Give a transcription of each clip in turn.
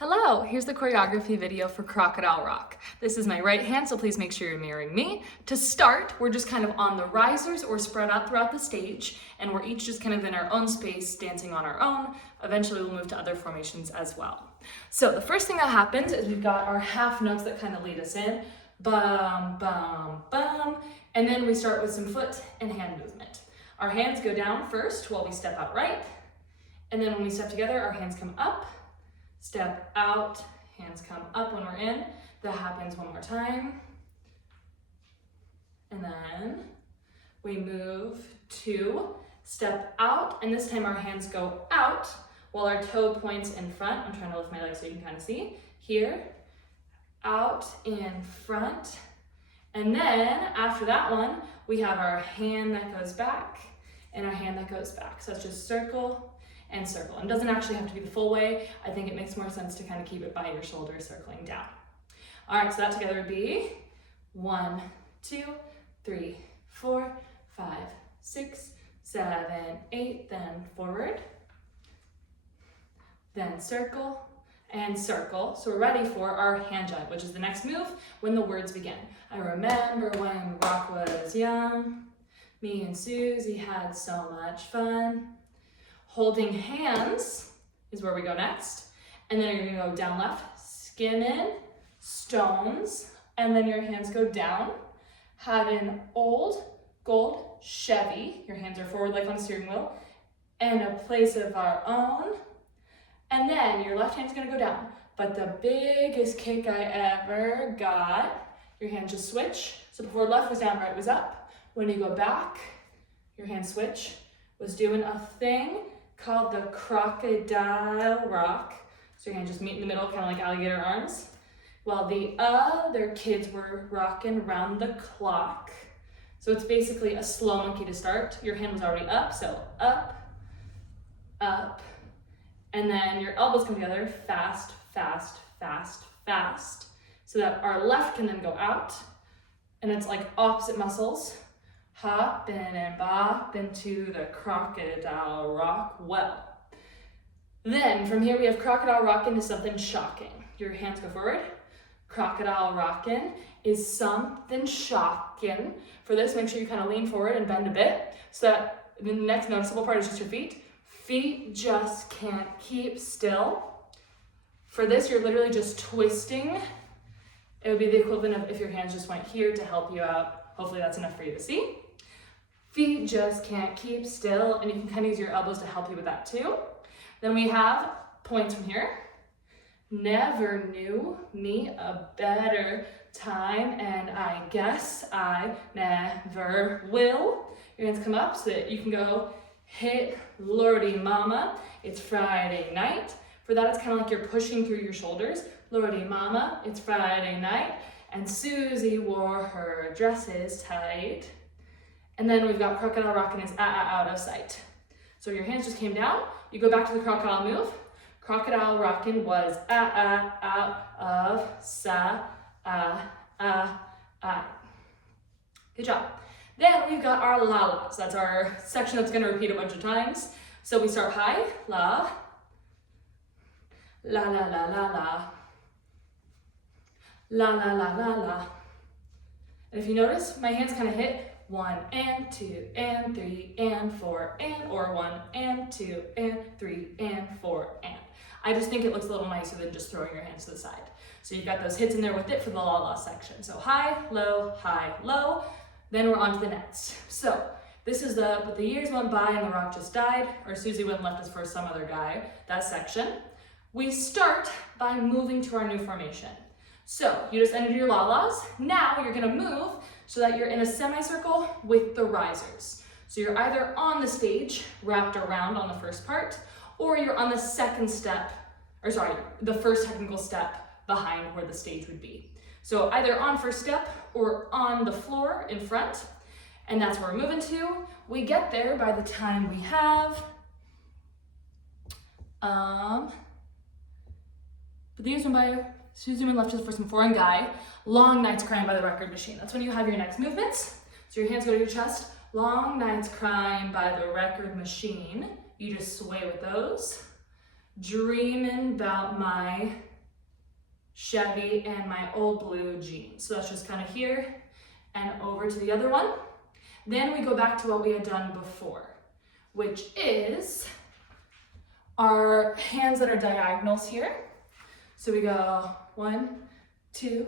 Hello, here's the choreography video for Crocodile Rock. This is my right hand, so please make sure you're mirroring me. To start, we're just kind of on the risers or spread out throughout the stage, and we're each just kind of in our own space, dancing on our own. Eventually we'll move to other formations as well. So the first thing that happens is we've got our half notes that kind of lead us in. Bum, bum, bum. And then we start with some foot and hand movement. Our hands go down first while we step out right. And then when we step together, our hands come up. Step out, hands come up when we're in. That happens one more time. And then we move to step out, and this time our hands go out while our toe points in front. I'm trying to lift my legs so you can kind of see. Here, out in front. And then after that one, we have our hand that goes back and our hand that goes back. So it's just circle and circle. And it doesn't actually have to be the full way. I think it makes more sense to kind of keep it by your shoulders circling down. All right, so that together would be 1, 2, 3, 4, 5, 6, 7, 8, then forward, then circle and circle. So we're ready for our hand jive, which is the next move when the words begin. I remember when Rock was young, me and Susie had so much fun. Holding hands is where we go next. And then you're gonna go down left, skin in, stones, and then your hands go down. Had an old gold Chevy, your hands are forward like on a steering wheel, and a place of our own. And then your left hand's gonna go down. But the biggest kick I ever got, your hands just switch. So before left was down, right was up. When you go back, your hand switch was doing a thing called the Crocodile rock. So your hands just meet in the middle, kind of like alligator arms. While the other kids were rocking round the clock. So it's basically a slow monkey to start. Your hand was already up, so up, up, and then your elbows come together, fast, fast, fast, fast, so that our left can then go out, and it's like opposite muscles. Hopping and bopping to the crocodile rock well. Then from here we have crocodile rock into something shocking. Your hands go forward. Crocodile rockin' is something shocking. For this, make sure you kind of lean forward and bend a bit so that the next noticeable part is just your feet. Feet just can't keep still. For this, you're literally just twisting. It would be the equivalent of if your hands just went here to help you out. Hopefully that's enough for you to see. Feet just can't keep still, and you can kind of use your elbows to help you with that too. Then we have points from here. Never knew me a better time, and I guess I never will. Your hands come up so that you can go hit Lordy Mama. It's Friday night. For that, it's kind of like you're pushing through your shoulders. Lordy Mama, it's Friday night. And Susie wore her dresses tight. And then we've got crocodile rockin' is out of sight. So your hands just came down. You go back to the crocodile move. Crocodile rockin' was out of sight. Good job. Then we've got our la-las. That's our section that's gonna repeat a bunch of times. So we start high, la, la la la la la. La la la la la. And if you notice, my hands kind of hit 1 and 2 and 3 and 4 and, or 1 and 2 and 3 and 4 and. I just think it looks a little nicer than just throwing your hands to the side. So you've got those hits in there with it for the la la section. So high, low, then we're on to the next. So this is but the years went by and the rock just died, or Susie went and left us for some other guy, that section. We start by moving to our new formation. So you just ended your la-las. Now you're gonna move so that you're in a semicircle with the risers. So you're either on the stage, wrapped around on the first part, or you're on the second step, the first technical step behind where the stage would be. So either on first step or on the floor in front, and that's where we're moving to. We get there by the time we have, but these went by, Susie and left us for some foreign guy. Long nights crying by the record machine. That's when you have your next movements. So your hands go to your chest. Long nights crying by the record machine. You just sway with those. Dreaming about my Chevy, and my old blue jeans. So that's just kind of here and over to the other one. Then we go back to what we had done before, which is our hands that are diagonals here. So we go 1, 2,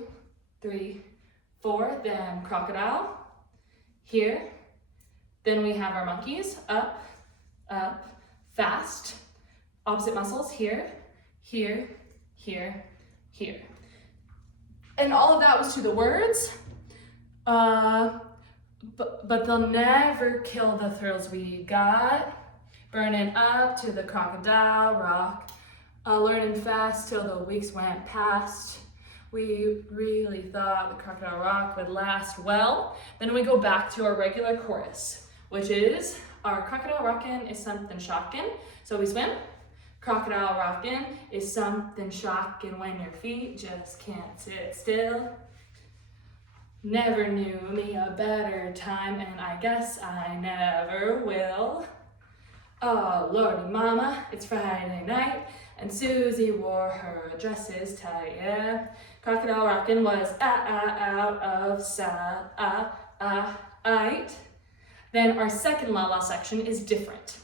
3, 4, then crocodile here. Then we have our monkeys, up, up, fast. Opposite muscles here, here, here, here. And all of that was to the words, but they'll never kill the thrills we got. Burning up to the crocodile rock, learning fast till the weeks went past. We really thought the crocodile rock would last well. Then we go back to our regular chorus, which is our crocodile rockin' is something shocking. So we swim. Crocodile rockin' is something shocking when your feet just can't sit still. Never knew me a better time, and I guess I never will. Oh, Lordy mama, it's Friday night, and Susie wore her dresses tight, yeah. Crocodile rockin' was out of sight. Then our second la la section is different.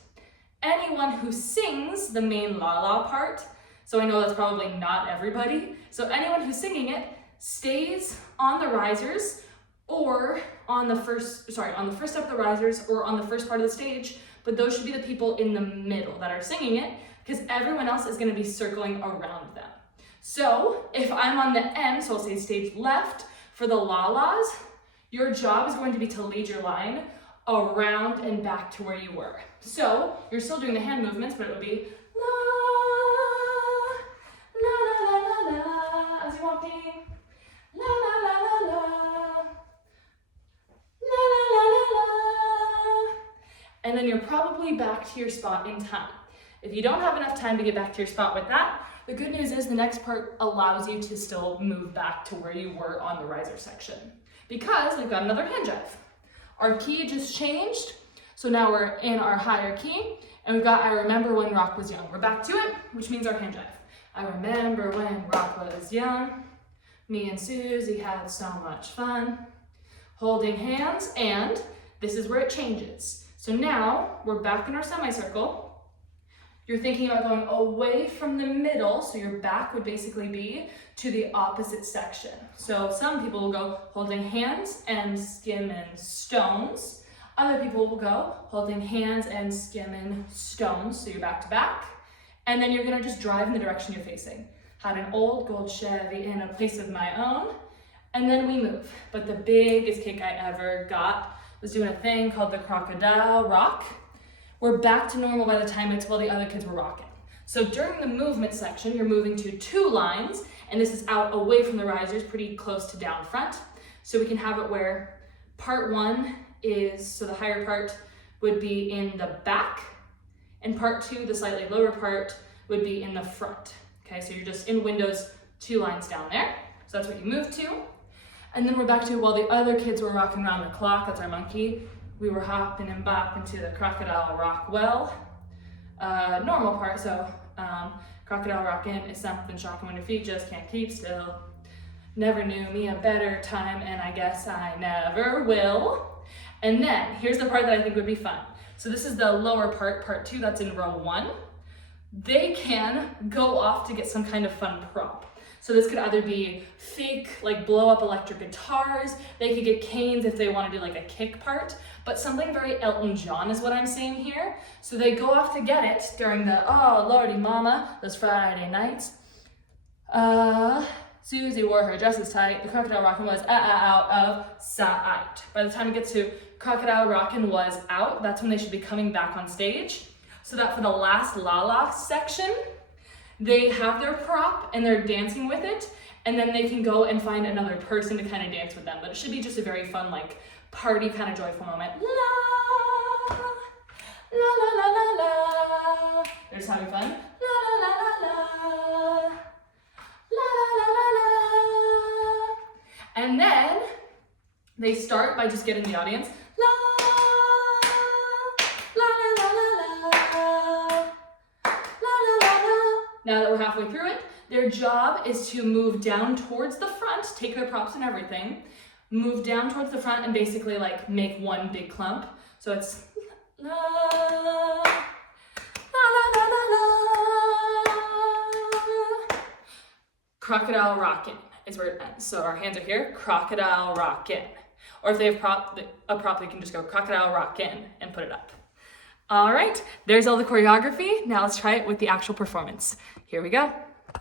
Anyone who sings the main la la part, so I know that's probably not everybody, so anyone who's singing it stays on the risers or on the first step of the risers or on the first part of the stage, but those should be the people in the middle that are singing it because everyone else is going to be circling around them. So if I'm on the end, so I'll say stage left for the la-las, your job is going to be to lead your line around and back to where you were. So you're still doing the hand movements, but it would be la, la, la, la, la, la, as you're walking, la, la, la, la, la, la, la, la, la, la. And then you're probably back to your spot in time. If you don't have enough time to get back to your spot with that, the good news is the next part allows you to still move back to where you were on the riser section because we've got another hand jive. Our key just changed, so now we're in our higher key, and we've got I remember when Rock was young. We're back to it, which means our hand jive. I remember when Rock was young, me and Susie had so much fun, holding hands, and this is where it changes. So now we're back in our semicircle. You're thinking about going away from the middle, so your back would basically be to the opposite section. So some people will go holding hands and skimming stones. Other people will go holding hands and skimming stones, so you're back to back. And then you're gonna just drive in the direction you're facing. Had an old gold Chevy in a place of my own, and then we move. But the biggest kick I ever got was doing a thing called the crocodile rock. We're back to normal by the time it's while the other kids were rocking. So during the movement section, you're moving to 2 lines, and this is out away from the risers, pretty close to down front. So we can have it where part 1 is, so the higher part would be in the back, and part 2, the slightly lower part, would be in the front. Okay, so you're just in windows 2 lines down there. So that's what you move to. And then we're back to while the other kids were rocking around the clock, that's our monkey. We were hopping and bopping to the crocodile rock well. Normal part, so crocodile rockin' is something shocking when your feet just can't keep still. Never knew me a better time, and I guess I never will. And then here's the part that I think would be fun. So this is the lower part, part 2, that's in row 1. They can go off to get some kind of fun prop. So this could either be fake, like blow up electric guitars. They could get canes if they want to do like a kick part, but something very Elton John is what I'm seeing here. So they go off to get it during the, oh, Lordy mama, those Friday nights. Susie wore her dresses tight. The crocodile rockin' was out of sight. By the time it gets to crocodile rockin' was out, that's when they should be coming back on stage. So that for the last la-la section, they have their prop and they're dancing with it, and then they can go and find another person to kind of dance with them. But it should be just a very fun, like, party kind of joyful moment. La, la, la, la, la, la. They're just having fun. La, la, la, la, la. La, la, la, la, la. And then they start by just getting the audience. La, la, la, la, la, la. La, la, la, la. Now that we're halfway through it, Their job is to move down towards the front, take their props and everything, move down towards the front and basically like make one big clump. So it's la la la la la la. Crocodile rockin' is where it ends. So our hands are here, crocodile rockin'. Or if they have a prop, they can just go crocodile rockin' and put it up. All right, there's all the choreography. Now let's try it with the actual performance. Here we go.